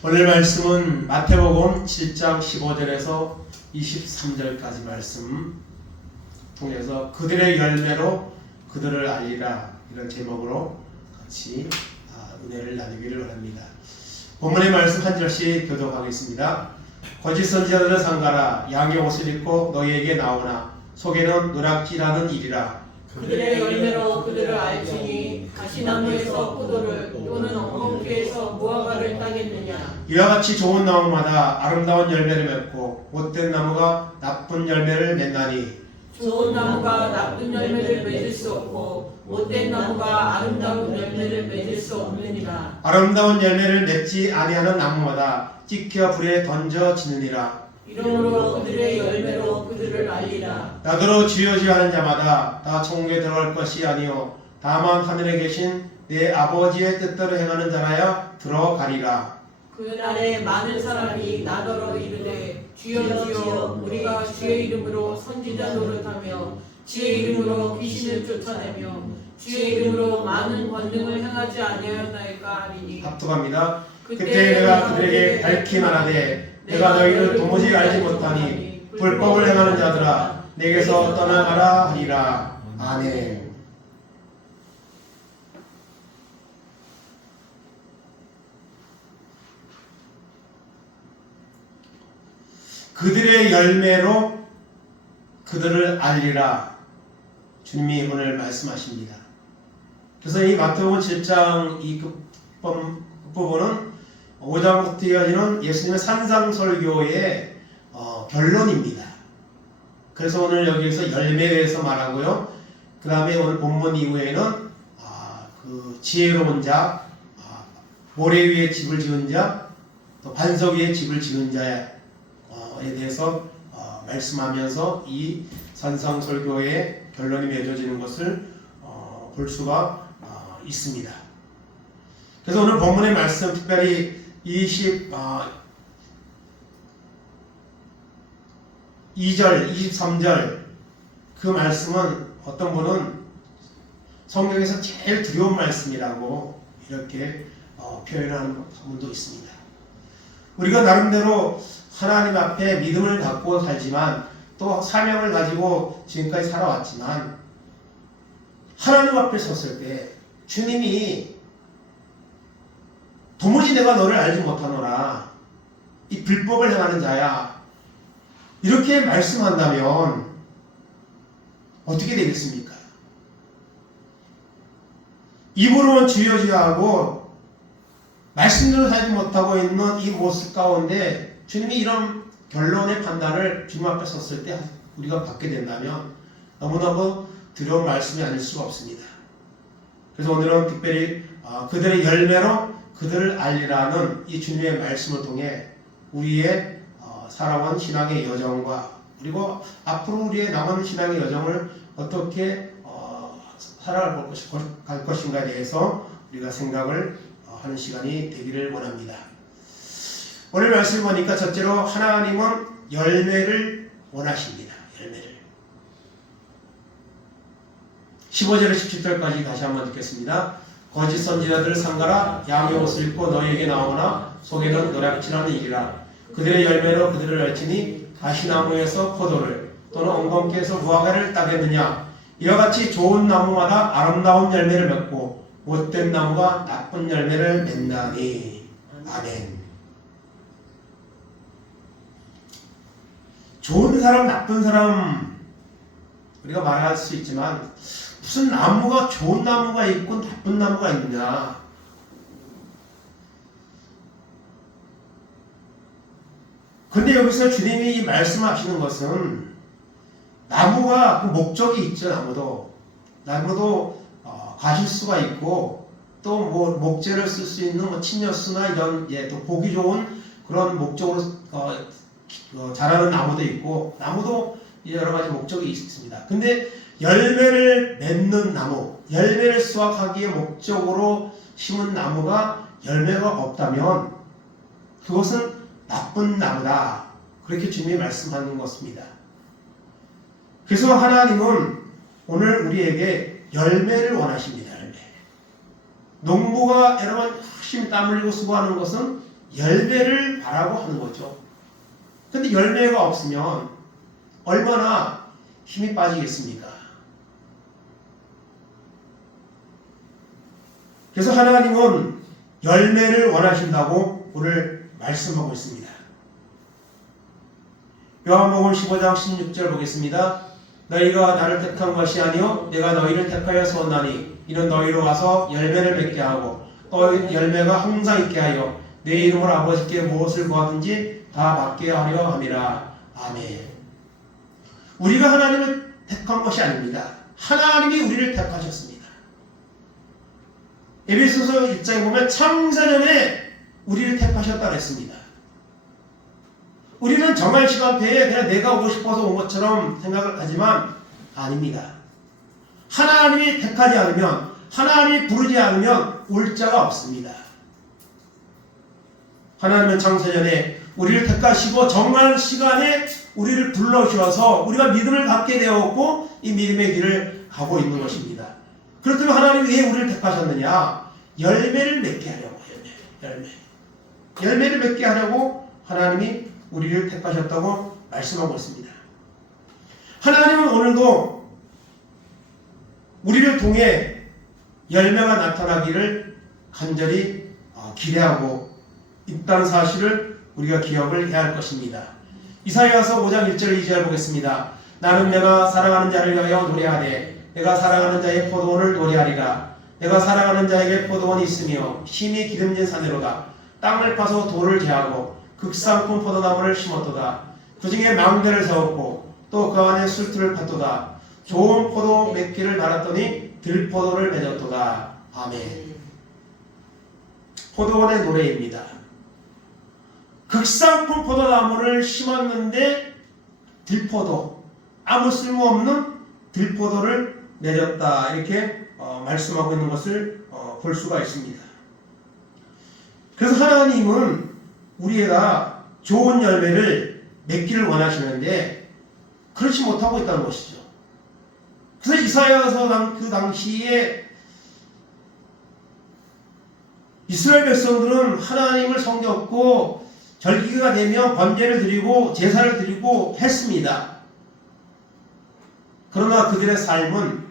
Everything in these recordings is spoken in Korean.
오늘 말씀은 마태복음 7장 15절에서 23절까지 말씀 통해서 그들의 열매로 그들을 알리라, 이런 제목으로 같이 은혜를 나누기를 원합니다. 본문의 말씀 한 절씩 교독하겠습니다. 거짓 선지자들을 삼가라. 양의 옷을 입고 너희에게 나오나 속에는 노략질하는 일이라. 그들의 열매로 그들을 알지니 가시나무에서 포도를 또는 엉겅퀴에서 무화과를 따겠느냐. 이와 같이 좋은 나무마다 아름다운 열매를 맺고 못된 나무가 나쁜 열매를 맺나니. 좋은 나무가 나쁜 열매를 맺을 수 없고 못된 나무가 아름다운 열매를 맺을 수 없느니라. 아름다운 열매를 맺지 아니하는 나무마다 찍혀 불에 던져지느니라. 이러므로 그들의 열매로 그들을 알리라. 나더러 주여 주여 하는 자마다 다 천국에 들어갈 것이 아니요 다만 하늘에 계신 내 아버지의 뜻대로 행하는 자라야 들어가리라. 그날에 많은 사람이 나더러 이르되 주여 주여 우리가 주의 이름으로 선지자 노릇하며 주의 이름으로 귀신을 쫓아내며 주의 이름으로 많은 권능을 행하지 아니하였나이까 하리니. 합독합니다. 그때 내가 그들에게 밝히 말하되 내가 너희를 도무지 알지 못하니 불법을 행하는 자들아 내게서 떠나가라 하리라. 아멘. 그들의 열매로 그들을 알리라. 주님이 오늘 말씀하십니다. 그래서 이 마태복음 7장 이 부분은 5장부터 이어지는 예수님의 산상설교의 결론입니다. 그래서 오늘 여기에서 열매에 대해서 말하고요. 그 다음에 오늘 본문 이후에는 그 지혜로운 자, 모래 위에 집을 지은 자, 또 반석 위에 집을 지은 자에 대해서 말씀하면서 이 산상설교의 결론이 맺어지는 것을 볼 수가 있습니다. 그래서 오늘 본문의 말씀, 특별히 22절, 23절 그 말씀은 어떤 분은 성경에서 제일 두려운 말씀이라고 이렇게 표현하는 분도 있습니다. 우리가 나름대로 하나님 앞에 믿음을 갖고 살지만 또 사명을 가지고 지금까지 살아왔지만 하나님 앞에 섰을 때 주님이 도무지 내가 너를 알지 못하노라, 이 불법을 행하는 자야, 이렇게 말씀한다면 어떻게 되겠습니까? 입으로는 주여 주여 하고 말씀대로 살지 못하고 있는 이 모습 가운데 주님이 이런 결론의 판단을 주님 앞에 섰을 때 우리가 받게 된다면 너무너무 두려운 말씀이 아닐 수가 없습니다. 그래서 오늘은 특별히 그들의 열매로 그들을 알리라는 이 주님의 말씀을 통해 우리의 살아온 신앙의 여정과 그리고 앞으로 우리의 남은 신앙의 여정을 어떻게 살아갈 것인가에 대해서 우리가 생각을 하는 시간이 되기를 원합니다. 오늘 말씀 보니까 첫째로 하나님은 열매를 원하십니다. 열매를. 15절에서 17절까지 다시 한번 듣겠습니다. 거짓 선지자들을 삼가라. 양의 옷을 입고 너희에게 나오나 속에는 노략질하는 일이라. 그들의 열매로 그들을 알지니 가시나무에서 포도를 또는 엉겅퀴에서 무화과를 따겠느냐. 이와 같이 좋은 나무마다 아름다운 열매를 맺고 못된 나무가 나쁜 열매를 맺나니. 아멘. 좋은 사람, 나쁜 사람 우리가 말할 수 있지만 무슨 나무가 좋은 나무가 있고 나쁜 나무가 있느냐. 근데 여기서 주님이 말씀하시는 것은 나무가 그 목적이 있죠. 나무도 가실 수가 있고 또 뭐 목재를 쓸 수 있는 뭐 침려수나 이런 또 보기 좋은 그런 목적으로 자라는 나무도 있고 나무도 여러 가지 목적이 있습니다. 근데 열매를 맺는 나무, 열매를 수확하기에 목적으로 심은 나무가 열매가 없다면 그것은 나쁜 나무다. 그렇게 주님이 말씀하는 것입니다. 그래서 하나님은 오늘 우리에게 열매를 원하십니다. 열매. 농부가 여러분 열심히 땀 흘리고 수고하는 것은 열매를 바라고 하는 거죠. 근데 열매가 없으면 얼마나 힘이 빠지겠습니까? 그래서 하나님은 열매를 원하신다고 오늘 말씀하고 있습니다. 요한복음 15장 16절 보겠습니다. 너희가 나를 택한 것이 아니요 내가 너희를 택하여 세웠나니 이는 너희로 와서 열매를 맺게 하고 또 열매가 항상 있게 하여 내 이름으로 아버지께 무엇을 구하든지 다 받게 하려 함이라. 아멘. 우리가 하나님을 택한 것이 아닙니다. 하나님이 우리를 택하셨습니다. 에베소서 1장에 보면 창세전에 우리를 택하셨다고 했습니다. 우리는 정한 시간표에 그냥 내가 오고 싶어서 온 것처럼 생각을 하지만 아닙니다. 하나님이 택하지 않으면, 하나님이 부르지 않으면 올 자가 없습니다. 하나님은 창세전에 우리를 택하시고 정한 시간에 우리를 불러주셔서 우리가 믿음을 갖게 되었고 이 믿음의 길을 가고 있는 것입니다. 그렇다면 하나님이 왜 우리를 택하셨느냐? 열매를 맺게 하려고. 열매를 맺게 하려고 하나님이 우리를 택하셨다고 말씀하고 있습니다. 하나님은 오늘도 우리를 통해 열매가 나타나기를 간절히 기대하고 있다는 사실을 우리가 기억을 해야 할 것입니다. 이사야서 5장 1절 2절 보겠습니다. 나는 내가 사랑하는 자를 위하여 노래하되 내가 사랑하는 자의 포도원을 노래하리라. 내가 사랑하는 자에게 포도원이 있으며 힘이 기름진 산으로다. 땅을 파서 돌을 제하고 극상품 포도나무를 심었도다. 그 중에 망대를 세웠고 또 그 안에 술틀을 팠도다. 좋은 포도 맺기를 바랐더니 들포도를 맺었도다. 아멘. 포도원의 노래입니다. 극상품 포도나무를 심었는데 들포도, 아무 쓸모없는 들포도를 맺었다. 이렇게 말씀하고 있는 것을 볼 수가 있습니다. 그래서 하나님은 우리가 좋은 열매를 맺기를 원하시는데 그렇지 못하고 있다는 것이죠. 그래서 이사야서 그 당시에 이스라엘 백성들은 하나님을 섬겼고 절기가 되면 번제를 드리고 제사를 드리고 했습니다. 그러나 그들의 삶은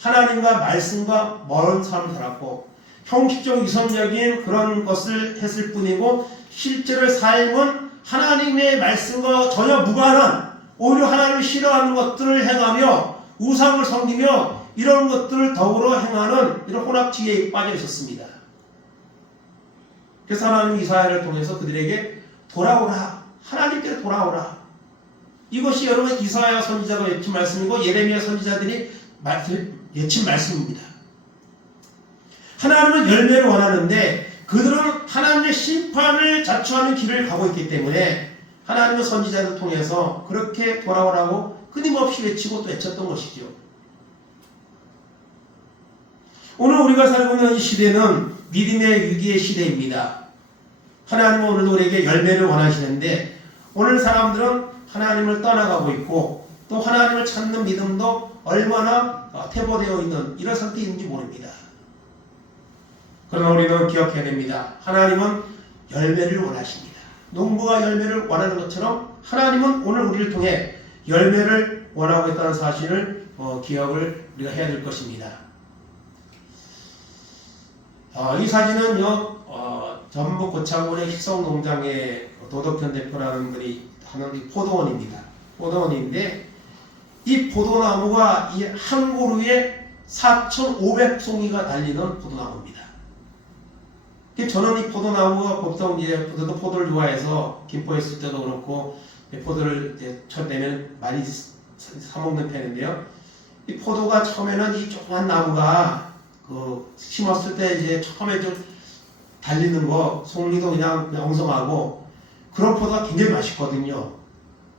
하나님과 말씀과 먼 삶을 살았고 형식적 이성적인 그런 것을 했을 뿐이고 실제로 삶은 하나님의 말씀과 전혀 무관한 오히려 하나님을 싫어하는 것들을 행하며 우상을 섬기며 이런 것들을 더불어 행하는 이런 혼합지혜에 빠져 있었습니다. 그래서 하나님 이사야를 통해서 그들에게 돌아오라, 하나님께로 돌아오라. 이것이 여러분 이사야 선지자가 외친 말씀이고 예레미야 선지자들이 외친 말씀입니다. 하나님은 열매를 원하는데 그들은 하나님의 심판을 자초하는 길을 가고 있기 때문에 하나님은 선지자를 통해서 그렇게 돌아오라고 끊임없이 외치고 또 외쳤던 것이죠. 오늘 우리가 살고 있는 이 시대는 믿음의 위기의 시대입니다. 하나님은 오늘 우리에게 열매를 원하시는데 오늘 사람들은 하나님을 떠나가고 있고 또 하나님을 찾는 믿음도 얼마나 퇴보되어 있는 이런 상태인지 모릅니다. 그러나 우리는 기억해야 됩니다. 하나님은 열매를 원하십니다. 농부가 열매를 원하는 것처럼 하나님은 오늘 우리를 통해 열매를 원하고 있다는 사실을 기억을 우리가 해야 될 것입니다. 이 사진은요 전북 고창군의 식성농장의 도덕현 대표라는 분이 하는 이 포도원입니다. 포도원인데 이 포도나무가 이 한 그루에 4,500송이가 달리는 포도나무입니다. 저는 이 포도나무가 보통 이제 저도 포도를 좋아해서 김포에 있을 때도 그렇고 포도를 이제 첫 내면 많이 사 먹는 편인데요. 이 포도가 처음에는 이 조그만 나무가 그 심었을 때 이제 처음에 좀 달리는 거 송이도 그냥 엉성하고 그런 포도가 굉장히 맛있거든요.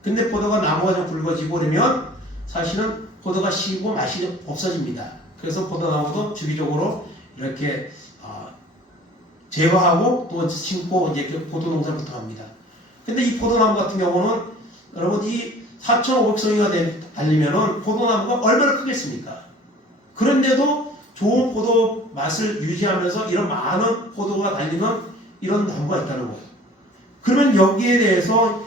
근데 포도가 나무가 좀 굵어지고 그러면 사실은 포도가 시고 맛이 없어집니다. 그래서 포도나무도 주기적으로 이렇게 제거하고 또 심고 이제 포도 농사부터 합니다. 근데 이 포도나무 같은 경우는 여러분 이 4,500송이가 달리면은 포도나무가 얼마나 크겠습니까? 그런데도 좋은 포도 맛을 유지하면서 이런 많은 포도가 달리는 이런 나무가 있다는 거예요. 그러면 여기에 대해서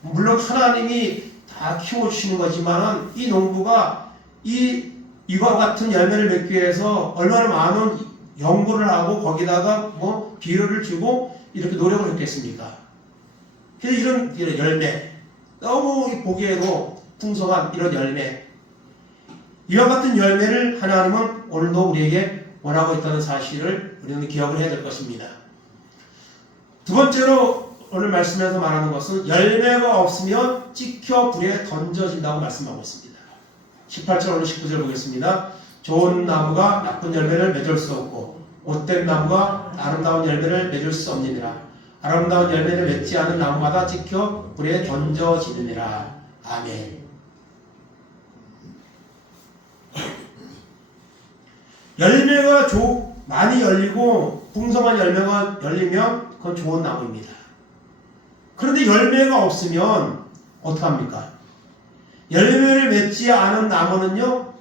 물론 하나님이 다 키워주시는 거지만 이 농부가 이와 같은 열매를 맺기 위해서 얼마나 많은 연구를 하고 거기다가 뭐 비료를 주고 이렇게 노력을 했겠습니까? 그래서 이런 열매, 너무 보기에도 풍성한 이런 열매, 이와 같은 열매를 하나님은 오늘도 우리에게 원하고 있다는 사실을 우리는 기억을 해야 될 것입니다. 두 번째로 오늘 말씀에서 말하는 것은 열매가 없으면 찍혀 불에 던져진다고 말씀하고 있습니다. 18절 오늘 19절 보겠습니다. 좋은 나무가 나쁜 열매를 맺을 수 없고 못된 나무가 아름다운 열매를 맺을 수 없느니라. 아름다운 열매를 맺지 않은 나무마다 찍혀 불에 던져지느니라. 아멘. 열매가 많이 열리고 풍성한 열매가 열리면 그건 좋은 나무입니다. 그런데 열매가 없으면 어떡합니까? 열매를 맺지 않은 나무는요,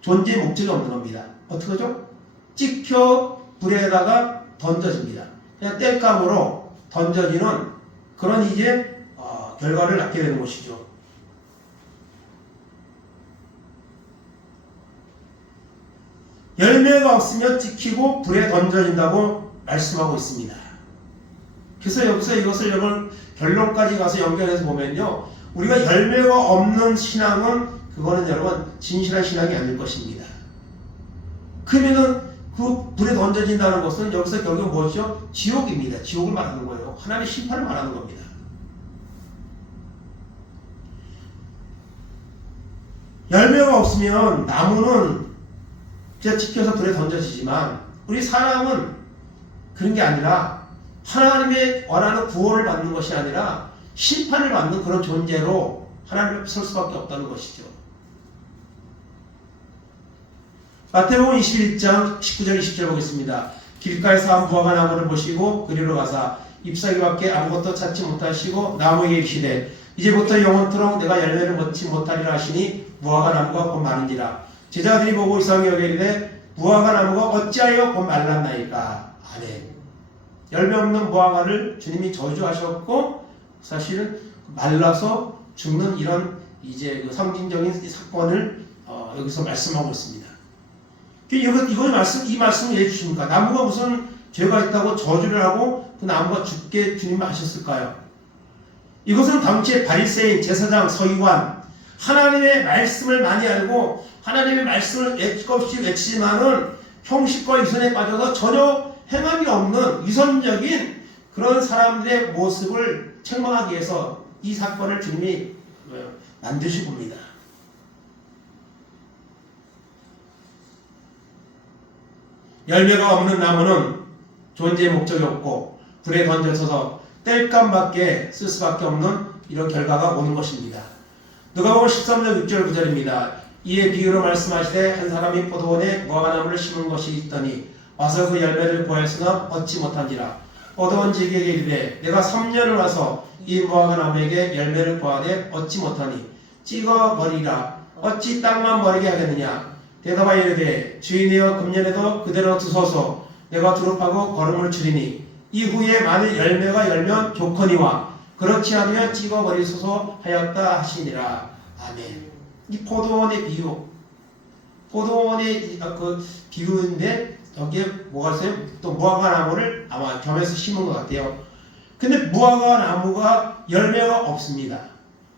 존재의 목적이 없는 겁니다. 어떻게 하죠? 찍혀 불에다가 던져집니다. 그냥 땔감으로 던져지는 그런 결과를 낳게 되는 것이죠. 열매가 없으면 찍히고 불에 던져진다고 말씀하고 있습니다. 그래서 여기서 이것을 여러분 결론까지 가서 연결해서 보면요, 우리가 열매가 없는 신앙은 그거는 여러분 진실한 신앙이 아닐 것입니다. 그러면은 그 불에 던져진다는 것은 여기서 결국 무엇이죠? 지옥입니다. 지옥을 말하는 거예요. 하나님의 심판을 말하는 겁니다. 열매가 없으면 나무는 그냥 찍혀서 불에 던져지지만 우리 사람은 그런 게 아니라 하나님의 원하는 구원을 받는 것이 아니라 심판을 받는 그런 존재로 하나님 앞에 설 수밖에 없다는 것이죠. 마태복음 21장 19절 20절 보겠습니다. 길가에서 한 무화과 나무를 보시고 그리로 가사 잎사귀밖에 아무것도 찾지 못하시고 나무에게 이르시되 이제부터 영원토록 내가 열매를 맺지 못하리라 하시니 무화과 나무가 곧 마른지라. 제자들이 보고 이상히 여기되 무화과 나무가 어찌하여 곧 말랐나이까. 아멘. 열매 없는 무화과를 주님이 저주하셨고 사실은 말라서 죽는 이런 그 상징적인 사건을 여기서 말씀하고 있습니다. 이 말씀을 왜 주십니까? 나무가 무슨 죄가 있다고 저주를 하고 그 나무가 죽게 주님이 하셨을까요? 이것은 당시의 바리새인, 제사장, 서기관, 하나님의 말씀을 많이 알고 하나님의 말씀을 애꿎이 외치지만은 형식과 유선에 빠져서 전혀 행함이 없는 위선적인 그런 사람들의 모습을 책망하기 위해서 이 사건을 주님이 만드시고 봅니다. 열매가 없는 나무는 존재의 목적이 없고 불에 던져져서 땔감밖에 쓸 수밖에 없는 이런 결과가 오는 것입니다. 누가복음 13장 6절 9절입니다. 이에 비유로 말씀하시되 한 사람이 포도원에 무화과나무를 심은 것이 있더니 와서 그 열매를 보았으나 얻지 못한지라. 포도원 지기에게 이르되 내가 3년을 와서 이 무화과나무에게 열매를 보아되 얻지 못하니 찍어버리라. 어찌 땅만 버리게 하겠느냐. 대답하여 이르되 주인이여 금년에도 그대로 두소서. 내가 두릅하고 거름을 줄이니 이후에 만일 열매가 열면 좋거니와 그렇지 않으면 찍어버리소서 하였다 하시니라. 아멘. 이 포도원의 비유, 포도원의 그 비유인데 여기에 뭐가 있어요? 또 무화과 나무를 아마 겸해서 심은 것 같아요. 근데 무화과 나무가 열매가 없습니다.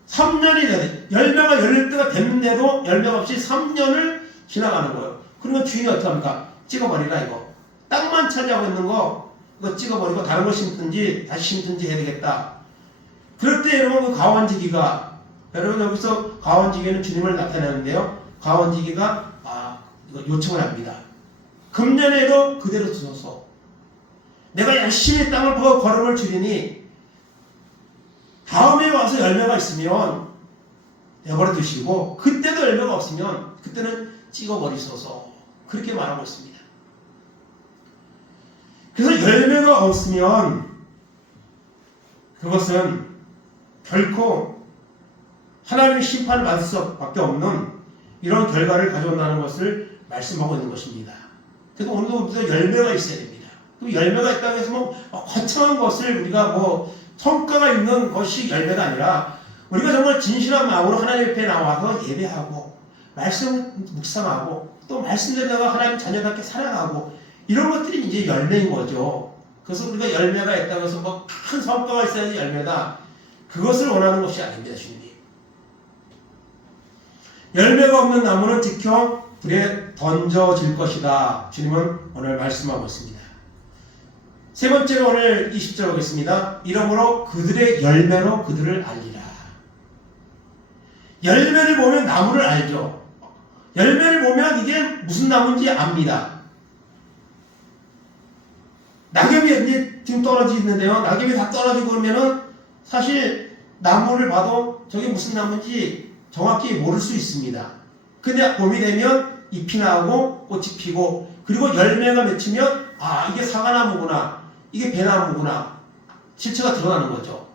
3년이 되네. 열매가 열릴 때가 됐는데도 열매가 없이 3년을 지나가는 거예요. 그러면 주인이 어떻게 합니까? 찍어버리라 이거. 땅만 차지하고 있는 거 이거 찍어버리고 다른 거 심든지 다시 심든지 해야 되겠다. 그럴 때 여러분 그 가원지기가 여러분 여기서 가원지기는 주님을 나타내는데요. 가원지기가 이거 요청을 합니다. 금년에도 그대로 두소서. 내가 열심히 땅을 파고 거름을 줄이니 다음에 와서 열매가 있으면 내버려 두시고 그때도 열매가 없으면 그때는 찍어버리소서. 그렇게 말하고 있습니다. 그래서 열매가 없으면 그것은 결코 하나님의 심판을 받을 수밖에 없는 이런 결과를 가져온다는 것을 말씀하고 있는 것입니다. 그래서 오늘도 열매가 있어야 됩니다. 그 열매가 있다고 해서 거창한 것을 우리가 성과가 있는 것이 열매가 아니라 우리가 정말 진실한 마음으로 하나님 옆에 나와서 예배하고 말씀 묵상하고 또 말씀대로다가 하나님 자녀답게 살아가고 이런 것들이 이제 열매인 거죠. 그래서 우리가 열매가 있다고 해서 뭐 큰 성과가 있어야지 열매다. 그것을 원하는 것이 아닙니다, 주님. 열매가 없는 나무는 지켜 불에 던져질 것이다. 주님은 오늘 말씀하고 있습니다. 세 번째로 오늘 20절 보겠습니다. 이러므로 그들의 열매로 그들을 알리라. 열매를 보면 나무를 알죠. 열매를 보면 이게 무슨 나무인지 압니다. 낙엽이 이제 지금 떨어지는데요. 낙엽이 다 떨어지고 그러면은 사실 나무를 봐도 저게 무슨 나무인지 정확히 모를 수 있습니다. 근데 봄이 되면 잎이 나오고 꽃이 피고 그리고 열매가 맺히면 아 이게 사과나무구나 이게 배나무구나 실체가 드러나는 거죠.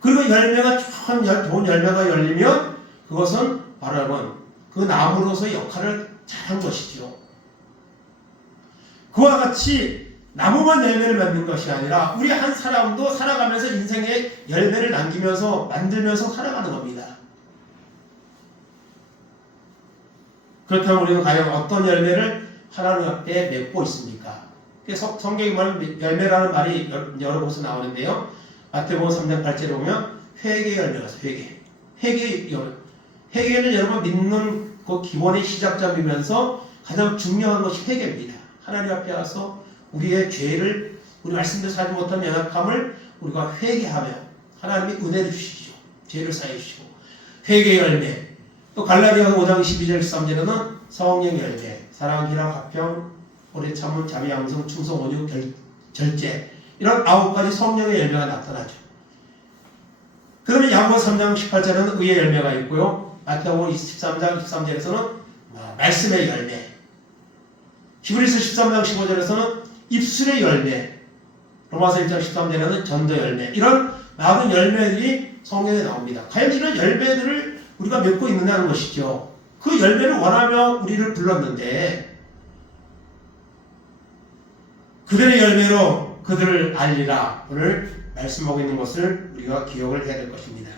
그리고 열매가 좋은 열매가 열리면 그것은 바로 여러분 그 나무로서의 역할을 잘한 것이죠. 그와 같이 나무만 열매를 맺는 것이 아니라 우리 한 사람도 살아가면서 인생에 열매를 남기면서 만들면서 살아가는 겁니다. 그렇다면 우리는 과연 어떤 열매를 하나님 앞에 맺고 있습니까? 성경에 보면 열매라는 말이 여러 곳에 나오는데요. 마태복음 3장 8절에 보면 회개의 열매가 있어요. 회개는 여러분 믿는 그 기본의 시작점이면서 가장 중요한 것이 회개입니다. 하나님 앞에 와서 우리의 죄를 우리 말씀대로 살지 못한 연약함을 우리가 회개하며 하나님이 은혜를 주시죠. 죄를 사해 주시고 회개의 열매. 또 갈라디아서 5장 12절 13절에는 성령의 열매, 사랑, 희락, 화평, 오래 참음, 자비, 양성, 충성, 온유, 절제 이런 9가지 성령의 열매가 나타나죠. 그 다음에 야고보서 3장 18절에는 의의 열매가 있고요. 마태복음 13장 13절에서는 말씀의 열매, 히브리서 13장 15절에서는 입술의 열매, 로마서 1장 13절에는 전도 열매 이런 많은 열매들이 성경에 나옵니다. 과연 이런 열매들을 우리가 맺고 있느냐는 것이죠. 그 열매를 원하며 우리를 불렀는데 그들의 열매로 그들을 알리라 오늘 말씀하고 있는 것을 우리가 기억을 해야 될 것입니다.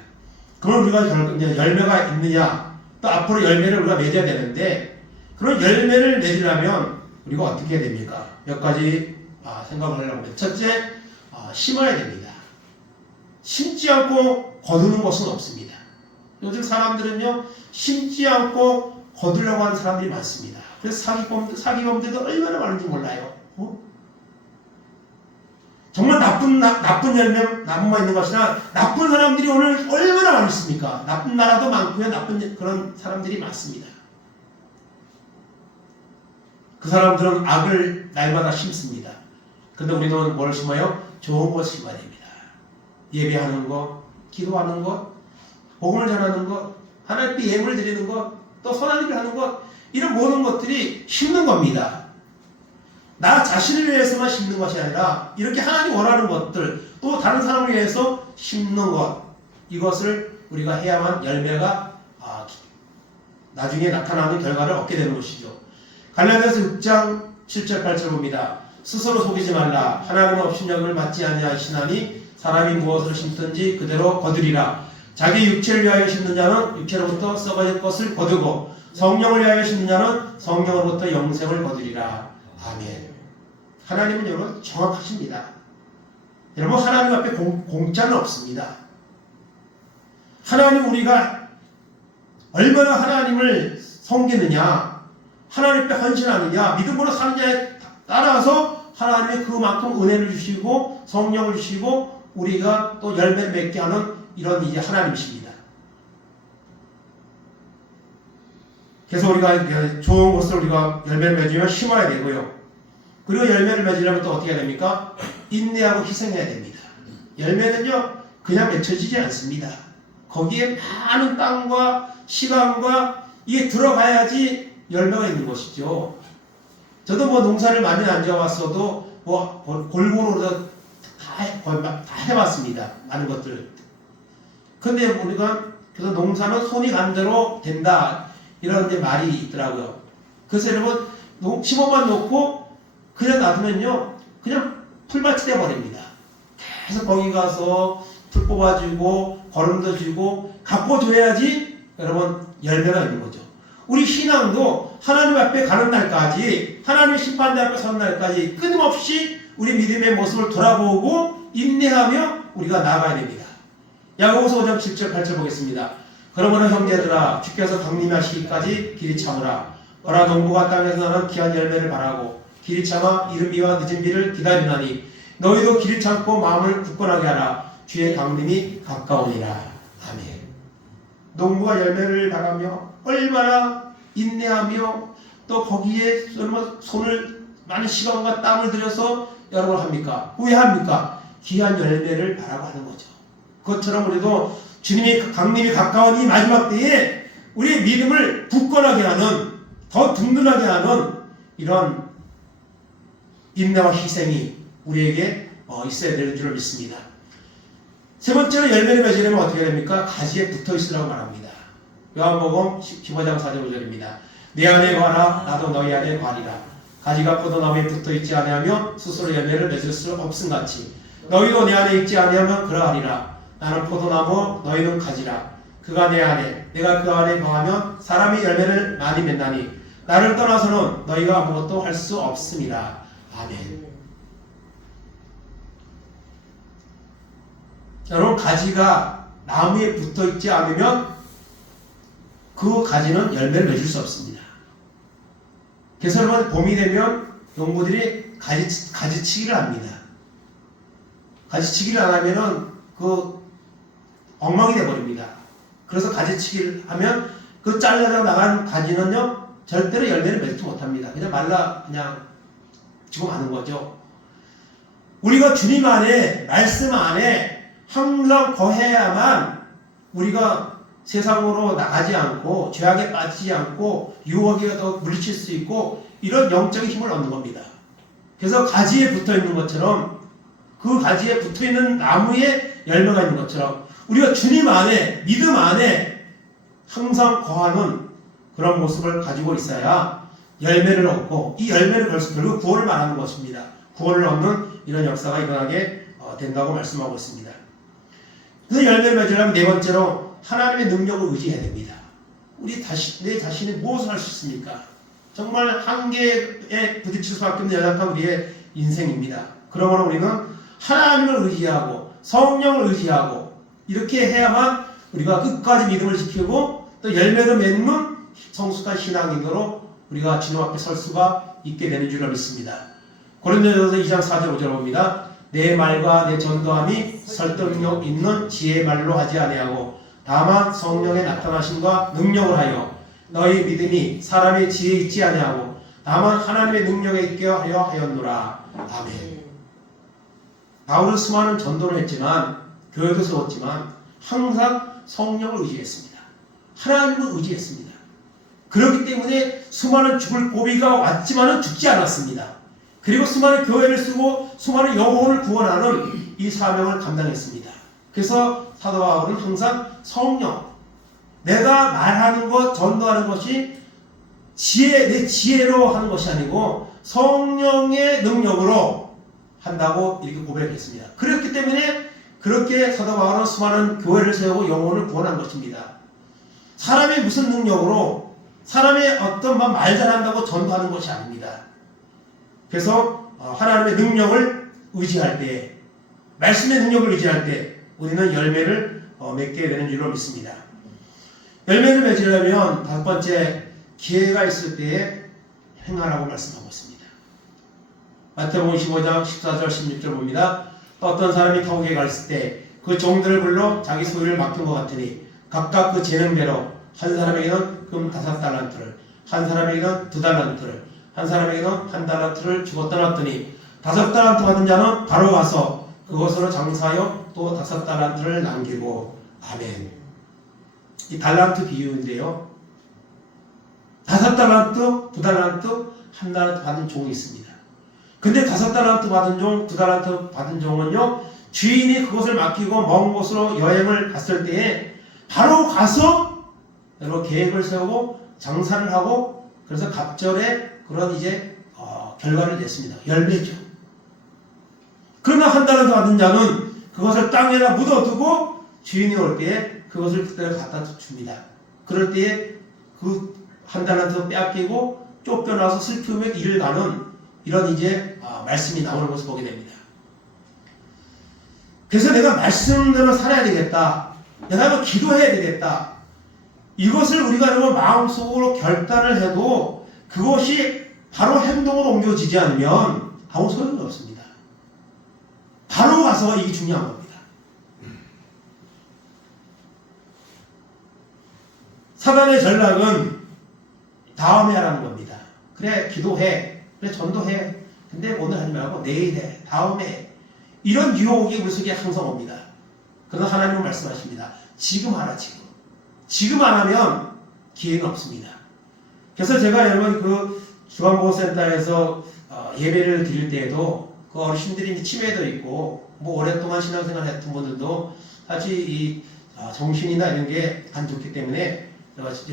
그럼 우리가 이제 열매가 있느냐 또 앞으로 열매를 우리가 맺어야 되는데 그런 열매를 맺으려면 우리가 어떻게 해야 됩니까? 몇 가지 생각을 하려고 합니다. 첫째, 심어야 됩니다. 심지 않고 거두는 것은 없습니다. 요즘 사람들은요 심지 않고 거두려고 하는 사람들이 많습니다. 그래서 사기범들도 얼마나 많은지 몰라요. 정말 나쁜 열매만 있는 것이나 나쁜 사람들이 오늘 얼마나 많이 있습니까? 나쁜 나라도 많고요. 나쁜 그런 사람들이 많습니다. 그 사람들은 악을 날마다 심습니다. 근데 우리는 뭘 심어요? 좋은 것 심어야 됩니다. 예배하는 것, 기도하는 것, 복음을 전하는 것, 하나님께 예물을 드리는 것, 또 선한 일을 하는 것 이런 모든 것들이 심는 겁니다. 나 자신을 위해서만 심는 것이 아니라 이렇게 하나님 원하는 것들 또 다른 사람을 위해서 심는 것 이것을 우리가 해야만 열매가 나중에 나타나는 결과를 얻게 되는 것이죠. 갈라디아서 6장 7절 8절 봅니다. 스스로 속이지 말라. 하나님은 업신여김을 받지 아니하시나니 사람이 무엇을 심든지 그대로 거두리라. 자기 육체를 위하여 심는 자는 육체로부터 썩어질 것을 거두고 성령을 위하여 심는 자는 성령으로부터 영생을 거두리라. 아멘. 하나님은 여러분 정확하십니다. 여러분 하나님 앞에 공짜는 없습니다. 하나님 우리가 얼마나 하나님을 섬기느냐 하나님 앞에 헌신하느냐 믿음으로 사느냐에 따라서 하나님이 그만큼 은혜를 주시고 성령을 주시고 우리가 또 열매를 맺게 하는 이런 이제 하나님이십니다. 그래서 우리가 좋은 것을 우리가 열매를 맺으면 심어야 되고요. 그리고 열매를 맺으려면 또 어떻게 해야 됩니까? 인내하고 희생해야 됩니다. 열매는요 그냥 맺혀지지 않습니다. 거기에 많은 땀과 시간과 이게 들어가야지 열매가 있는 것이죠. 저도 뭐 농사를 많이 안 지어봤어도 뭐 골고루 다 해봤습니다. 많은 것들. 근데 우리가 그래서 농사는 손이 간 대로 된다 이런 이제 말이 있더라고요. 그래서 여러분 심어만 놓고 그냥 놔두면요 그냥 풀밭이 돼버립니다. 계속 거기 가서 풀 뽑아주고 거름도 주고 가꿔줘야지 여러분 열매가 있는 거죠. 우리 신앙도 하나님 앞에 가는 날까지, 하나님의 심판대 앞에 서는 날까지 끊임없이 우리 믿음의 모습을 돌아보고 인내하며 우리가 나아가야 됩니다. 야고보서 5장 7절 8절 보겠습니다. 그러므로 형제들아 주께서 강림하시기까지 길이 참으라. 어라 농부가 땅에서 나는 귀한 열매를 바라고 길이 참아 이른 비와 늦은 비를 기다리나니 너희도 길이 참고 마음을 굳건하게 하라. 주의 강림이 가까우니라. 아멘. 농부가 열매를 바라며 얼마나 인내하며 또 거기에 손을 많은 시간과 땀을 들여서 여러분 합니까? 왜 합니까? 귀한 열매를 바라고 하는 거죠. 그것처럼 우리도 주님의 강림이 가까운 이 마지막 때에 우리의 믿음을 굳건하게 하는, 더 든든하게 하는 이런 인내와 희생이 우리에게 있어야 되는 줄을 믿습니다. 세 번째로 열매를 맺으려면 어떻게 됩니까? 가지에 붙어 있으라고 말합니다. 요한복음 15장 4절 5절입니다. 내 안에 거하라 나도 너희 안에 거하리라. 가지가 포도나무에 붙어 있지 아니하면 스스로 열매를 맺을 수 없음같이 너희도 내 안에 있지 아니하면 그러하리라. 나는 포도나무 너희는 가지라. 그가 내 안에 내가 그 안에 거하면 사람이 열매를 많이 맺나니 나를 떠나서는 너희가 아무것도 할 수 없음이라. 아멘. 여러분 가지가 나무에 붙어 있지 않으면 그 가지는 열매를 맺을 수 없습니다. 그래서 여러분 봄이 되면 농부들이 가지치기를 합니다. 가지치기를 안 하면은 그 엉망이 돼버립니다. 그래서 가지치기를 하면 그 잘려서 나간 가지는요 절대로 열매를 맺지 못합니다. 그냥 그냥 죽어가는 거죠. 우리가 주님 안에, 말씀 안에 항상 거해야만 우리가 세상으로 나가지 않고 죄악에 빠지지 않고 유혹에 더 물리칠 수 있고 이런 영적인 힘을 얻는 겁니다. 그래서 가지에 붙어 있는 것처럼 그 가지에 붙어 있는 나무에 열매가 있는 것처럼 우리가 주님 안에, 믿음 안에 항상 거하는 그런 모습을 가지고 있어야 열매를 얻고 이 열매를 결국 구원을 말하는 것입니다. 구원을 얻는 이런 역사가 일어나게 된다고 말씀하고 있습니다. 그 열매를 맺으려면 네 번째로 하나님의 능력을 의지해야 됩니다. 내 자신이 무엇을 할 수 있습니까? 정말 한계에 부딪힐 수밖에 없는 연약한 우리의 인생입니다. 그러므로 우리는 하나님을 의지하고 성령을 의지하고 이렇게 해야만 우리가 끝까지 믿음을 지키고 또 열매를 맺는 성숙한 신앙인으로 우리가 주님 앞에 설 수가 있게 되는 줄을 믿습니다. 고린도전서 2장 4절 5절 봅니다. 내 말과 내 전도함이 설득력 있는 지혜의 말로 하지 아니하고 다만 성령의 나타나심과 능력을 하여 너희 믿음이 사람의 지혜에 있지 아니하고 다만 하나님의 능력에 있게 하려 하였노라. 아멘. 바울은 수많은 전도를 했지만 교회도 세웠지만 항상 성령을 의지했습니다. 하나님을 의지했습니다. 그렇기 때문에 수많은 죽을 고비가 왔지만은 죽지 않았습니다. 그리고 수많은 교회를 쓰고 수많은 영혼을 구원하는 이 사명을 감당했습니다. 그래서 사도 바울은 항상 성령, 내가 말하는 것, 전도하는 것이 내 지혜로 하는 것이 아니고 성령의 능력으로 한다고 이렇게 고백했습니다. 그렇기 때문에 그렇게 사도 바울은 수많은 교회를 세우고 영혼을 구원한 것입니다. 사람의 무슨 능력으로 사람의 어떤 말 잘한다고 전도하는 것이 아닙니다. 그래서 하나님의 능력을 의지할 때, 말씀의 능력을 의지할 때 우리는 열매를 맺게 되는 줄로 믿습니다. 열매를 맺으려면 다섯 번째, 기회가 있을 때에 행하라고 말씀하고 있습니다. 마태복음 25장 14절 16절 봅니다. 또 어떤 사람이 감옥에 갔을 때 그 종들을 불러 자기 소유를 맡긴 것 같으니 각각 그 재능대로 한 사람에게는 금 5달란트를, 한 사람에게는 2달란트를, 한 사람에게는 1달란트를 주고 떠났더니 5달란트 받은 자는 바로 가서 그것으로 장사하여 또 5달란트를 남기고. 아멘. 이 달란트 비유인데요. 5달란트, 2달란트, 1달란트 받은 종이 있습니다. 근데 5달란트 받은 종, 2달란트 받은 종은요, 주인이 그것을 맡기고 먼 곳으로 여행을 갔을 때에 바로 가서 여러 계획을 세우고 장사를 하고 그래서 갑절에 그런 결과를 냈습니다. 열매죠. 그러나 1달란트 받은 자는 그것을 땅에다 묻어두고 주인이 올 때에 그것을 그대로 갖다 줍니다. 그럴 때에 그 한 달란트 빼앗기고 쫓겨나서 슬픔에 이를 가는 이런 이제 말씀이 나오는 것을 보게 됩니다. 그래서 내가 말씀대로 살아야 되겠다. 내가 기도해야 되겠다. 이것을 우리가 여러분 마음속으로 결단을 해도 그것이 바로 행동으로 옮겨지지 않으면 아무 소용이 없습니다. 바로 가서 이게 중요한 겁니다. 사단의 전략은 다음에 하라는 겁니다. 그래 기도해. 그래 전도해. 근데 오늘 하지 말고 내일 해. 다음에 해. 이런 유혹이 우리 속에 항상 옵니다. 그러나 하나님은 말씀하십니다. 지금 하라 지금. 지금 안 하면 기회는 없습니다. 그래서 제가 여러분 그 중앙보호센터에서 예배를 드릴 때에도 그 어르신들이 치매도 있고 뭐 오랫동안 신앙생활 했던 분들도 사실 이 정신이나 이런 게 안 좋기 때문에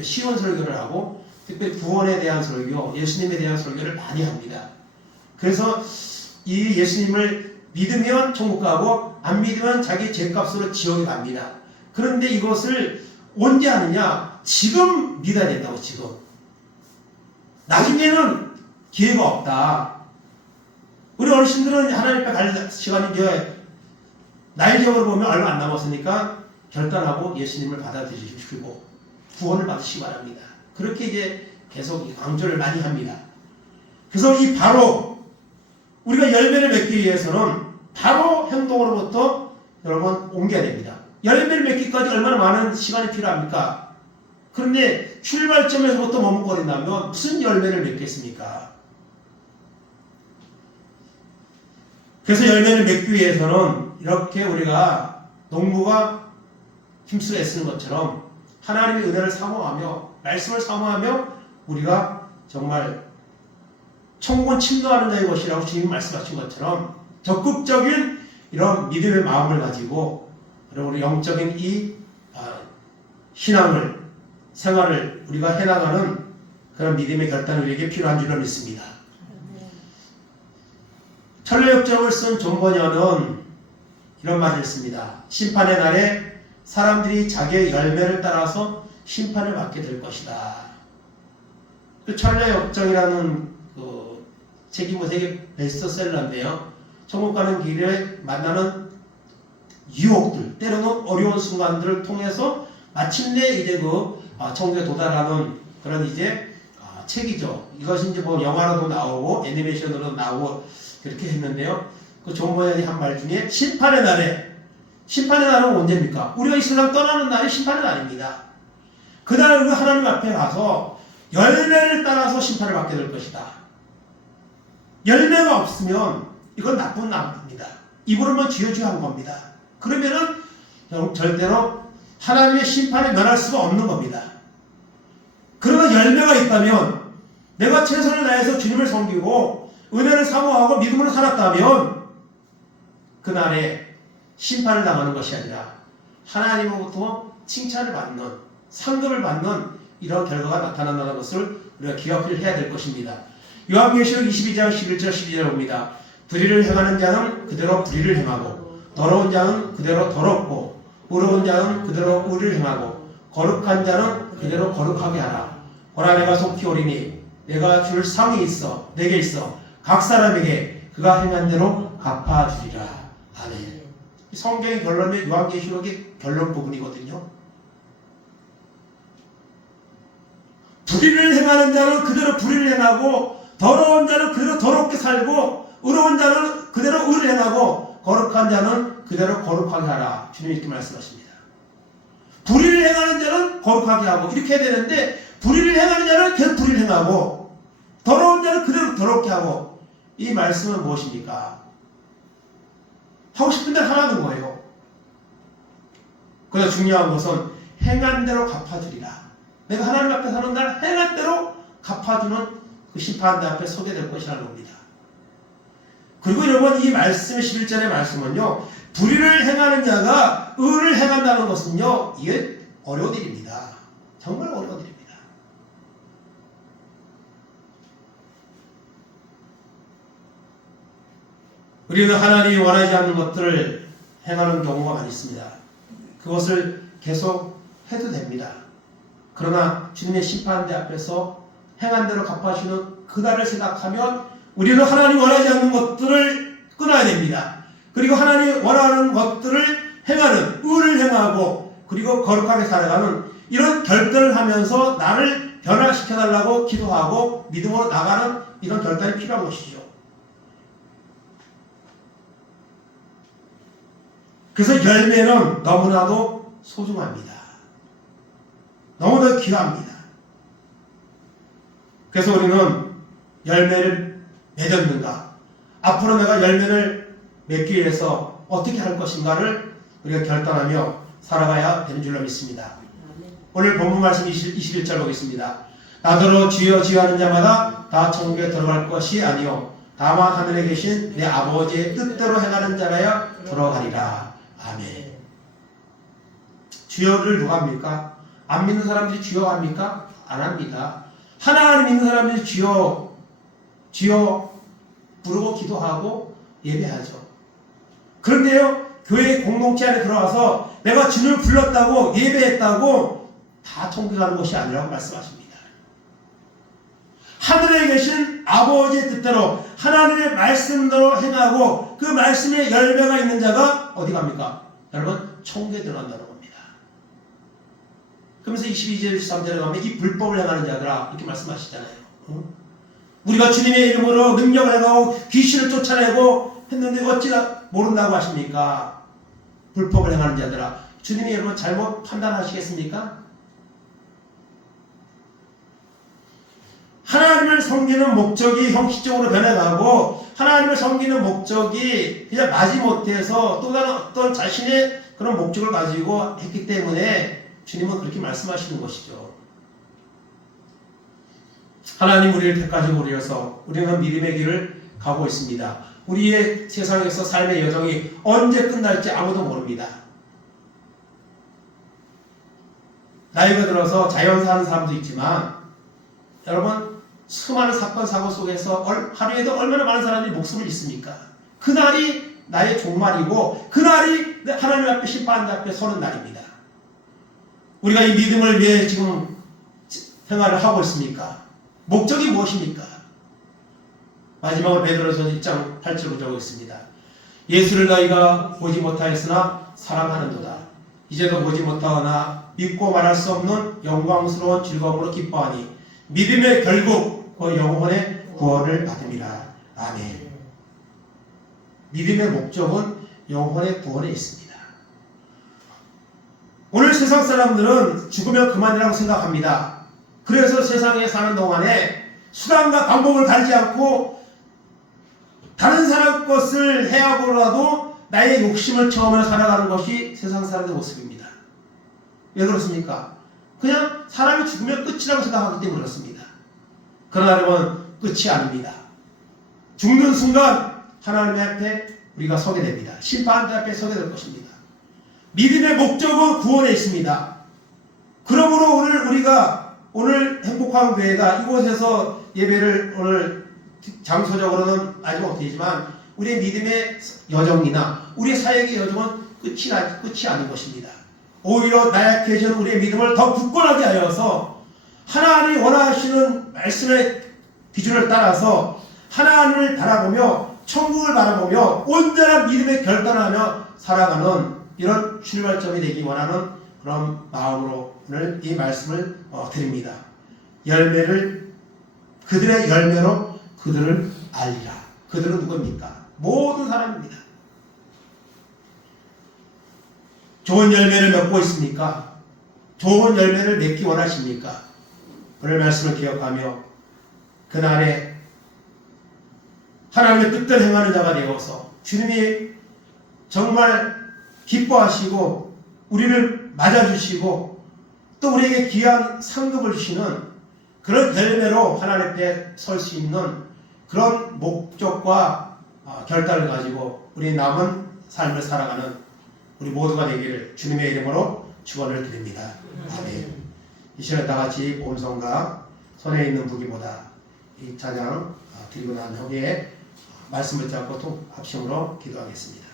시원 설교를 하고 특별히 구원에 대한 설교, 예수님에 대한 설교를 많이 합니다. 그래서 이 예수님을 믿으면 천국 가고 안 믿으면 자기 죄값으로 지옥에 갑니다. 그런데 이것을 언제 하느냐? 지금 믿어야 된다고 지금. 나중에는 기회가 없다. 우리 어르신들은 하나님 앞에 갈 시간이 이제 나이 적으로 보면 얼마 안 남았으니까 결단하고 예수님을 받아들이시고 구원을 받으시기 바랍니다. 그렇게 이제 계속 강조를 많이 합니다. 그래서 이 바로 우리가 열매를 맺기 위해서는 바로 행동으로부터 여러분 옮겨야 됩니다. 열매를 맺기까지 얼마나 많은 시간이 필요합니까? 그런데 출발점에서부터 머뭇거린다면 무슨 열매를 맺겠습니까? 그래서 열매를 맺기 위해서는 이렇게 우리가 농부가 힘쓰고 애쓰는 것처럼 하나님의 은혜를 사모하며 말씀을 사모하며 우리가 정말 천국은 침노하는 자의 것이라고 주님이 말씀하신 것처럼 적극적인 이런 믿음의 마음을 가지고 우리 영적인 이 신앙을 생활을 우리가 해나가는 그런 믿음의 결단이 우리에게 필요한 줄로 믿습니다. 철로역정을 쓴 존 버녀는 이런 말을 했습니다. 심판의 날에 사람들이 자기의 열매를 따라서 심판을 받게 될 것이다. 그 철로역정이라는 그 책이 뭐 세계 베스트셀러인데요. 천국 가는 길에 만나는 유혹들, 때로는 어려운 순간들을 통해서 마침내 이제 그 천국에 도달하는 그런 이제 책이죠. 이것이 이제 뭐 영화로도 나오고 애니메이션으로 나오고 그렇게 했는데요. 그 존 버년이 한 말 중에 심판의 날은 언제입니까? 우리가 이 세상 떠나는 날이 심판의 날입니다. 그날 우리가 하나님 앞에 가서 열매를 따라서 심판을 받게 될 것이다. 열매가 없으면 이건 나쁜 나무입니다. 입으로만 쥐어쥐어한 겁니다. 그러면은 절대로 하나님의 심판에 면할 수가 없는 겁니다. 그러나 열매가 있다면 내가 최선을 다해서 주님을 섬기고 은혜를 사모하고 믿음으로 살았다면 그날에 심판을 당하는 것이 아니라 하나님으로부터 칭찬을 받는 상급을 받는 이런 결과가 나타난다는 것을 우리가 기억을 해야 될 것입니다. 요한계시록 22장 11절 12절에 봅니다. 불의를 행하는 자는 그대로 불의를 행하고 더러운 자는 그대로 더럽고 의로운 자는 그대로 의를 행하고 거룩한 자는 그대로 거룩하게 하라. 보라 내가 속히 오리니 내가 줄 상이 있어 내게 있어 각 사람에게 그가 행한 대로 갚아주리라. 아멘. 성경의 결론이 요한계시록의 결론 부분이거든요. 불의를 행하는 자는 그대로 불의를 행하고 더러운 자는 그대로 더럽게 살고 의로운 자는 그대로 의를 행하고 거룩한 자는 그대로 거룩하게 하라. 주님이 이렇게 말씀하십니다. 불의를 행하는 자는 거룩하게 하고 이렇게 해야 되는데 불의를 행하는 자는 계속 불의를 행하고 더러운 자는 그대로 더럽게 하고 이 말씀은 무엇입니까? 하고 싶은 대로 하라는 거예요. 그래서 중요한 것은 행한 대로 갚아주리라. 내가 하나님 앞에 사는 날 행한 대로 갚아주는 그 심판대 앞에 서게 될 것이라는 겁니다. 그리고 여러분 이 말씀의 11절의 말씀은요. 불의를 행하는 자가 의를 행한다는 것은요. 이게 어려운 일입니다. 정말 어려운 일입니다. 우리는 하나님이 원하지 않는 것들을 행하는 경우가 많이 있습니다. 그것을 계속 해도 됩니다. 그러나 주님의 심판대 앞에서 행한 대로 갚아주는 그날을 생각하면 우리는 하나님 원하지 않는 것들을 끊어야 됩니다. 그리고 하나님 원하는 것들을 행하는, 의를 행하고 그리고 거룩하게 살아가는 이런 결단을 하면서 나를 변화시켜달라고 기도하고 믿음으로 나가는 이런 결단이 필요한 것이죠. 그래서 열매는 너무나도 소중합니다. 너무나 귀합니다. 그래서 우리는 열매를 맺었는가? 앞으로 내가 열매를 맺기 위해서 어떻게 할 것인가를 우리가 결단하며 살아가야 되는 줄로 믿습니다. 오늘 본문 말씀 21절 보겠습니다. 나더러 주여 주여 하는 자마다 다 천국에 들어갈 것이 아니요 다만 하늘에 계신 내 아버지의 뜻대로 행하는 자라야 들어가리라. 아멘. 주여를 누가 합니까? 안 믿는 사람들이 주여 합니까? 안 합니다. 하나님 믿는 사람들이 주여 주여 부르고 기도하고 예배하죠. 그런데요, 교회 공동체 안에 들어와서 내가 주님을 불렀다고 예배했다고 다 천국에 가는 것이 아니라고 말씀하십니다. 하늘에 계신 아버지의 뜻대로 하나님의 말씀대로 행하고 그 말씀에 열매가 있는 자가 어디 갑니까? 여러분, 천국에 들어간다는 겁니다. 그러면서 22절 23절에 가면 이 불법을 행하는 자들아 이렇게 말씀하시잖아요. 우리가 주님의 이름으로 능력을 행하고 귀신을 쫓아내고 했는데 어찌나 모른다고 하십니까? 불법을 행하는 자들아, 주님의 이름을 잘못 판단하시겠습니까? 하나님을 섬기는 목적이 형식적으로 변해가고 하나님을 섬기는 목적이 그냥 마지못해서 또 다른 어떤 자신의 그런 목적을 가지고 했기 때문에 주님은 그렇게 말씀하시는 것이죠. 하나님 우리를 택하시고 우리여서 우리는 믿음의 길을 가고 있습니다. 우리의 세상에서 삶의 여정이 언제 끝날지 아무도 모릅니다. 나이가 들어서 자연 사는 사람도 있지만 여러분, 수많은 사건 사고 속에서 하루에도 얼마나 많은 사람들이 목숨을 잃습니까? 그날이 나의 종말이고 그날이 하나님 앞에 심판 앞에 서는 날입니다. 우리가 이 믿음을 위해 지금 생활을 하고 있습니까? 목적이 무엇입니까? 마지막으로 베드로서 1장 8절을 적고 있습니다. 예수를 너희가 보지 못하였으나 사랑하는도다. 이제도 보지 못하거나 믿고 말할 수 없는 영광스러운 즐거움으로 기뻐하니 믿음의 결국 그 영혼의 구원을 받음이라. 아멘. 믿음의 목적은 영혼의 구원에 있습니다. 오늘 세상 사람들은 죽으면 그만이라고 생각합니다. 그래서 세상에 사는 동안에 수단과 방법을 가리지 않고 다른 사람 것을 해하고라도 나의 욕심을 채우며 살아가는 것이 세상 사람들의 모습입니다. 왜 그렇습니까? 그냥 사람이 죽으면 끝이라고 생각하기 때문에 그렇습니다. 그러나 여러분, 끝이 아닙니다. 죽는 순간 하나님 앞에 우리가 서게 됩니다. 심판대 앞에 서게 될 것입니다. 믿음의 목적은 구원에 있습니다. 그러므로 우리가 오늘 행복한 교회가 이곳에서 예배를 오늘 장소적으로는 아직 못되지만 우리의 믿음의 여정이나 우리의 사역의 여정은 끝이 아닌 것입니다. 오히려 나약해진 우리의 믿음을 더 굳건하게 하여서 하나님이 원하시는 말씀의 기준을 따라서 하나님을 바라보며 천국을 바라보며 온전한 믿음의 결단을 하며 살아가는 이런 출발점이 되기 원하는 그런 마음으로 오늘 이 말씀을 드립니다. 그들의 열매로 그들을 알리라. 그들은 누구입니까? 모든 사람입니다. 좋은 열매를 맺고 있습니까? 좋은 열매를 맺기 원하십니까? 오늘 말씀을 기억하며 그날에 하나님의 뜻대로 행하는 자가 되어서 주님이 정말 기뻐하시고 우리를 맞아주시고 또 우리에게 귀한 상급을 주시는 그런 열매로 하나님 앞에 설 수 있는 그런 목적과 결단을 가지고 우리 남은 삶을 살아가는 우리 모두가 되기를 주님의 이름으로 축원을 드립니다. 아멘. 이 시간에 다 같이 본성과 손에 있는 무기보다 이 찬양 드리고 난 후에 말씀을 잡고 또 합심으로 기도하겠습니다.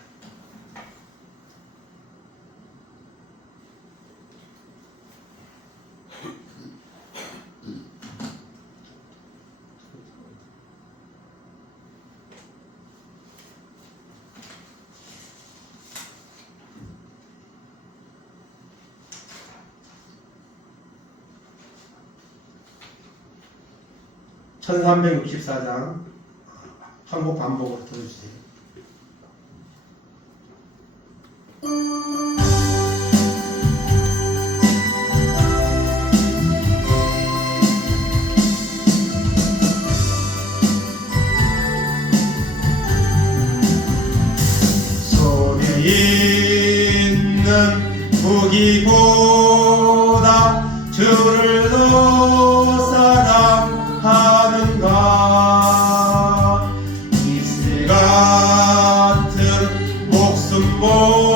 1364장 한국 반복을 들어주세요. 손에 있는 무기보다 주를 더 사랑하는가. 이슬 같은 목숨보다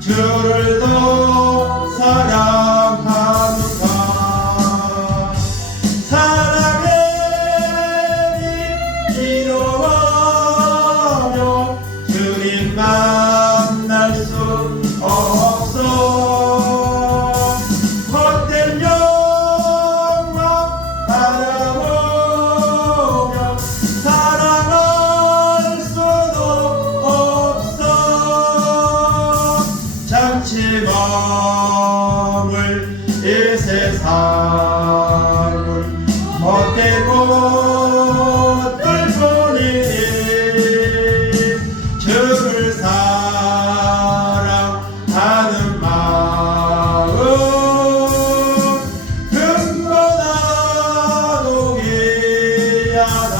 주를 더 사랑하는가. 사랑의 빛 잃어가며 주님 만날 수 없어. 헛된 영광 바라보며 사랑할 수도 없어. 잠시 머물 이 세상은 헛된 것들 뿐이니 주를 사랑하는 마음 금보다 동이하다.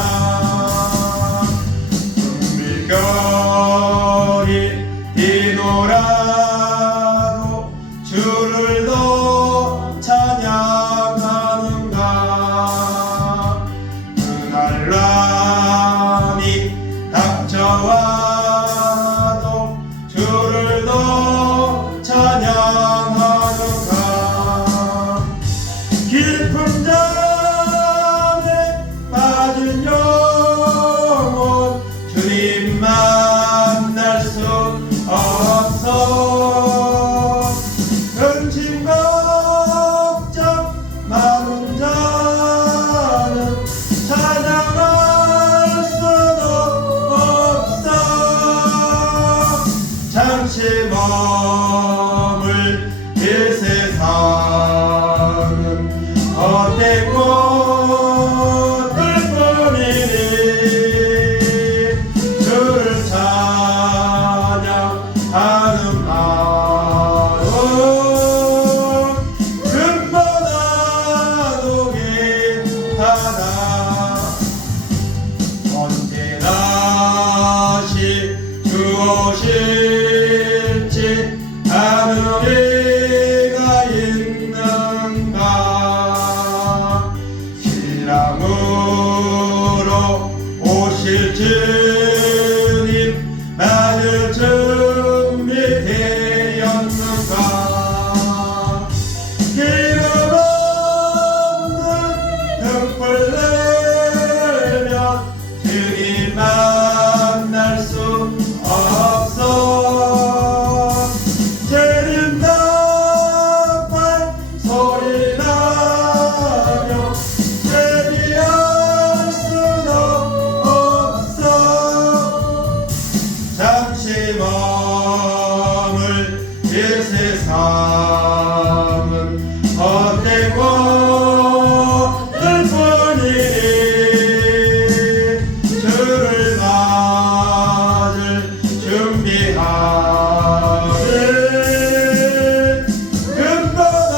물결이 뛰노라도 주를 더 찬양하는가. 그날 남이 닥쳐와도 주를 더 찬양하는가. 깊은 잠에 빠진 영혼 주님 만날 수 없어. 근심 걱정 많은 자는 찬양할 수도 없어. 잠시 머물 이 세상은 헛된 것들 뿐이니 주를 찬양하는 마음 금보다 동이하다. 언제 다시 주 오실지 아는 이가 있는가. 신랑으로 오실 주님 맞을 준비되었는가. 기름 없는 등불 내면 주님 만날 수 없어. 재림답할 소리 나며 재미할 수도 없어. 잠시 머물 이 세상은 헛된 것들 뿐이니 주를 맞을 준비하네. 금보다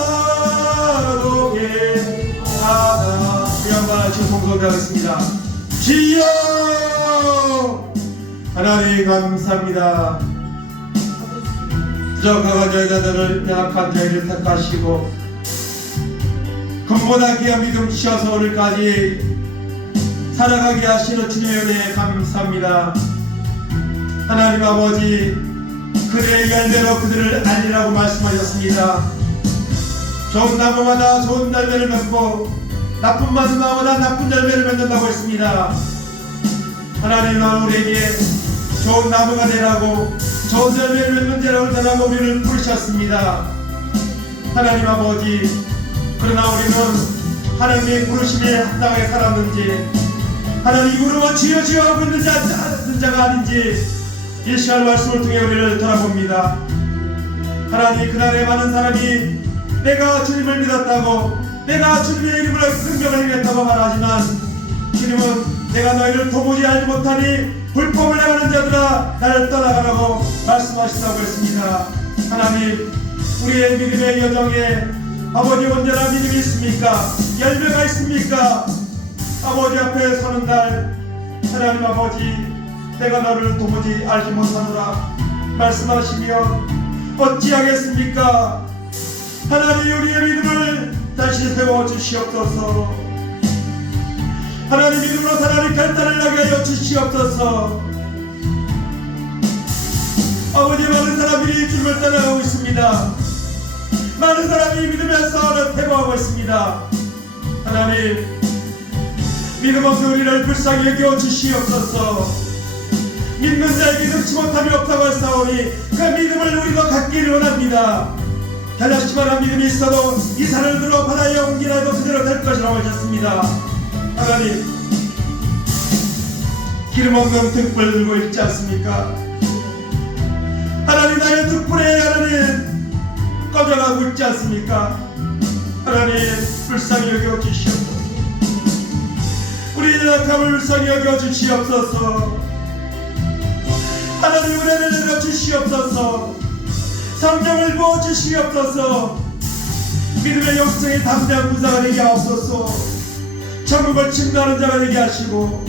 동이하다. 우리 한번 지금 봉송하겠습니다. 주여 하나님 감사합니다. 부족하고 저희들을 약한 저희를 택하시고 금보다 귀한 믿음 주셔서 오늘까지 살아가게 하시는 주님의 은혜에 감사합니다. 하나님 아버지, 그들의 열매로 그들을 알리라고 말씀하셨습니다. 좋은 나무마다 좋은 열매를 맺고 나쁜 나무마다 나쁜 열매를 맺는다고 했습니다. 하나님은 우리에게 좋은 나무가 되라고 좋은 열매를 맺는 자라고 전하고 우리를 부르셨습니다. 하나님 아버지, 그러나 우리는 하나님의 부르심에 합당하게 살았는지 하나님 이름으로 지어 하고 있는 자가 아닌지 이 시간 말씀을 통해 우리를 돌아봅니다. 하나님, 그날에 많은 사람이 내가 주님을 믿었다고 내가 주님의 이름으로 생명을 이겼다고 말하지만 주님은 내가 너희를 도무지 알지 못하니 불법을 행하는 자들아 나를 떠나가라고 말씀하신다고 했습니다. 하나님, 우리의 믿음의 여정에 아버지 언제나 믿음이 있습니까? 열매가 있습니까? 아버지 앞에 서는 날 하나님 아버지, 내가 너를 도무지 알지 못하노라 말씀하시면 어찌하겠습니까? 하나님, 우리의 믿음을 다시 세워주시옵소서. 하나님, 믿음으로 살아가는 결단을 하게 하여 주시옵소서. 아버지, 많은 사람들이 주님을 따라가고 있습니다. 많은 사람이 믿으면서 퇴보하고 있습니다. 하나님, 믿음 없는 우리를 불쌍히 여겨 주시옵소서. 믿는 자에게 능치 못함이 없다고 했사오니 그 믿음을 우리가 갖기를 원합니다. 결심만한 믿음이 있어도 이 산을 들어 바다에 옮기라도 그대로 될 것이라고 하셨습니다. 하나님, 기름 없는 등불 들고 있지 않습니까? 하나님, 나의 등불에 하나님 꺼져가고 있지 않습니까? 하나님, 불쌍히 여겨 주시옵소서. 우리의 약함을 불쌍히 여겨 주시옵소서. 하나님, 은혜를 내려 주시옵소서. 성령을 부어 주시옵소서. 믿음의 영성의 담대한 군사가 되게 하옵소서. 천국을 침노하는 자가 되게 하시고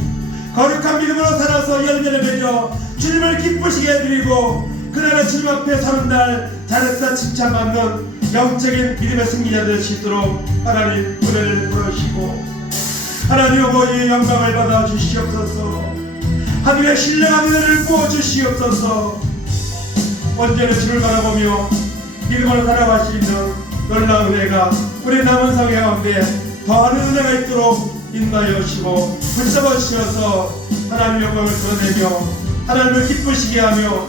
거룩한 믿음으로 살아서 열매를 맺어 주님을 기쁘시게 해드리고 그날에 주님 앞에 서는 날 잘했다 칭찬받는 영적인 믿음의 승리자 될 수 있도록 하나님 은혜를 부어주시고 하나님 아버지의 영광을 받아 주시옵소서. 하늘의 신령한 은혜를 부어 주시옵소서. 언제나 주를 바라보며 믿음으로 살아갈 수 있는 놀라운 은혜가 우리 남은 생애 가운데 더하는 은혜가 있도록 인도하여 주시고 붙잡아 주셔서 하나님의 영광을 드러내며 하나님을 기쁘시게 하며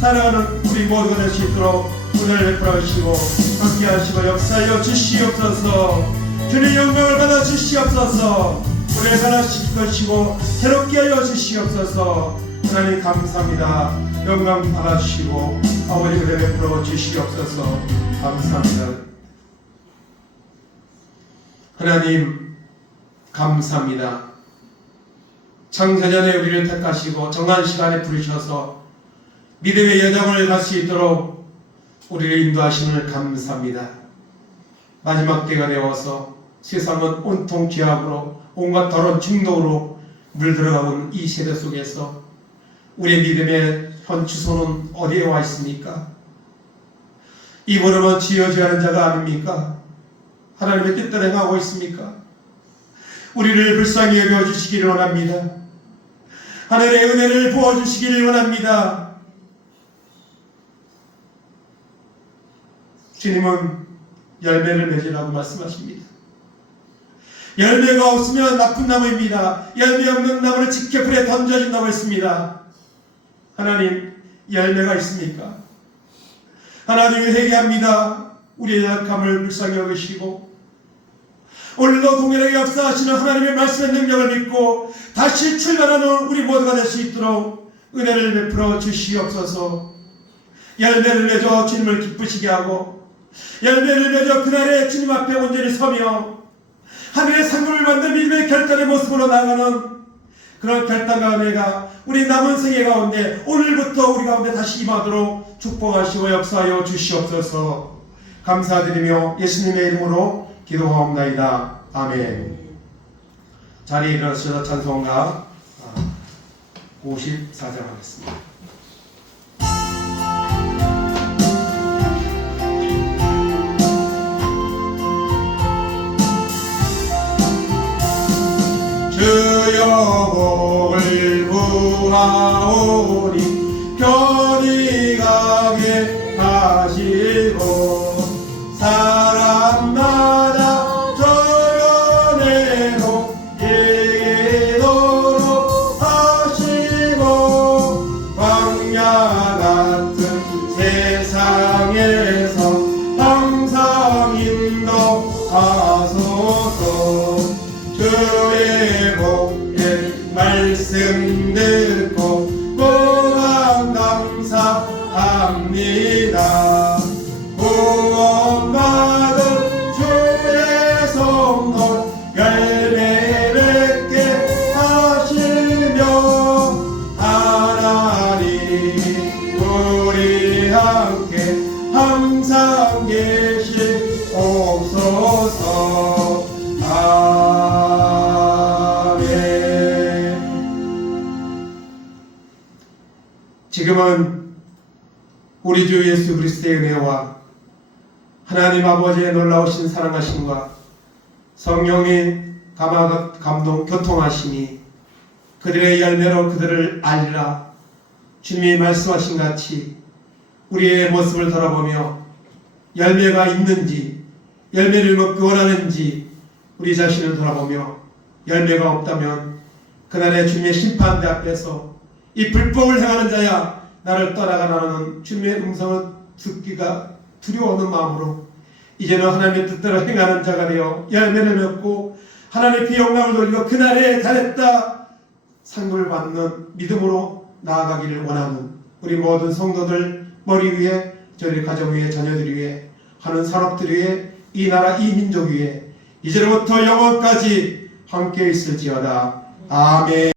살아가는 우리 모두가 될 수 있도록 은혜를 베풀어 주시고 함께 하시고 역사하여 주시옵소서. 주님의 영광을 받아 주시옵소서. 우리를 변화시킬 것이고 새롭게 하여 주시옵소서. 하나님 감사합니다. 영광 받아주시고 아버지 은혜 베풀어 주시옵소서. 감사합니다. 하나님 감사합니다. 창세전에 우리를 택하시고 정한 시간에 부르셔서 믿음의 여정을 갈 수 있도록 우리를 인도하심을 감사합니다. 마지막 때가 되어서 세상은 온통 죄악으로 온갖 더러운 중독으로 물들어가고 있는 이 세대 속에서 우리의 믿음의 현 주소는 어디에 와 있습니까? 입으로만 지어져야 하는 자가 아닙니까? 하나님의 뜻대로 행하고 있습니까? 우리를 불쌍히 여겨주시기를 원합니다. 하늘의 은혜를 부어주시기를 원합니다. 주님은 열매를 맺으라고 말씀하십니다. 열매가 없으면 나쁜 나무입니다. 열매 없는 나무를 직접 불에 던져진다고 했습니다. 하나님, 열매가 있습니까? 하나님, 회개합니다. 우리의 약함을 불쌍히 여기시고 오늘도 동일하게 역사하시는 하나님의 말씀의 능력을 믿고 다시 출발하는 우리 모두가 될 수 있도록 은혜를 베풀어 주시옵소서. 열매를 맺어 주님을 기쁘시게 하고 열매를 맺어 그날에 주님 앞에 온전히 서며 하늘의 상급을 받는 믿음의 결단의 모습으로 나가는 그런 결단과 은혜가 우리 남은 생애 가운데 오늘부터 우리 가운데 다시 임하도록 축복하시고 역사하여 주시옵소서. 감사드리며 예수님의 이름으로 기도하옵나이다. 아멘. 자리에 일어나셔서 찬송가 54장 하겠습니다. 주여 복을 구하오니 편히 가게 하시고 사람마다 저연애로 이기도록 하시고 광야 같은 세상에서 항상 인도하소서. 주의 복의 말씀 듣고 고한 감사합니다. 구원받은 주의 손 지금은 우리 주 예수 그리스도의 은혜와 하나님 아버지의 놀라우신 사랑하심과 성령의 감동 교통하심이 그들의 열매로 그들을 알리라. 주님이 말씀하신 같이 우리의 모습을 돌아보며 열매가 있는지, 열매를 먹기 원하는지 우리 자신을 돌아보며 열매가 없다면 그날의 주님의 심판대 앞에서 이 불법을 행하는 자야 나를 떠나가라는 주님의 음성을 듣기가 두려워하는 마음으로 이제는 하나님의 뜻대로 행하는 자가 되어 열매를 맺고 하나님의 비영광을 돌리고 그날에 잘했다 상급을 받는 믿음으로 나아가기를 원하는 우리 모든 성도들 머리 위에, 저희 가정 위에, 자녀들 위에, 하는 산업들 위에, 이 나라 이 민족 위에 이제부터 영원까지 함께 있을지어다. 아멘.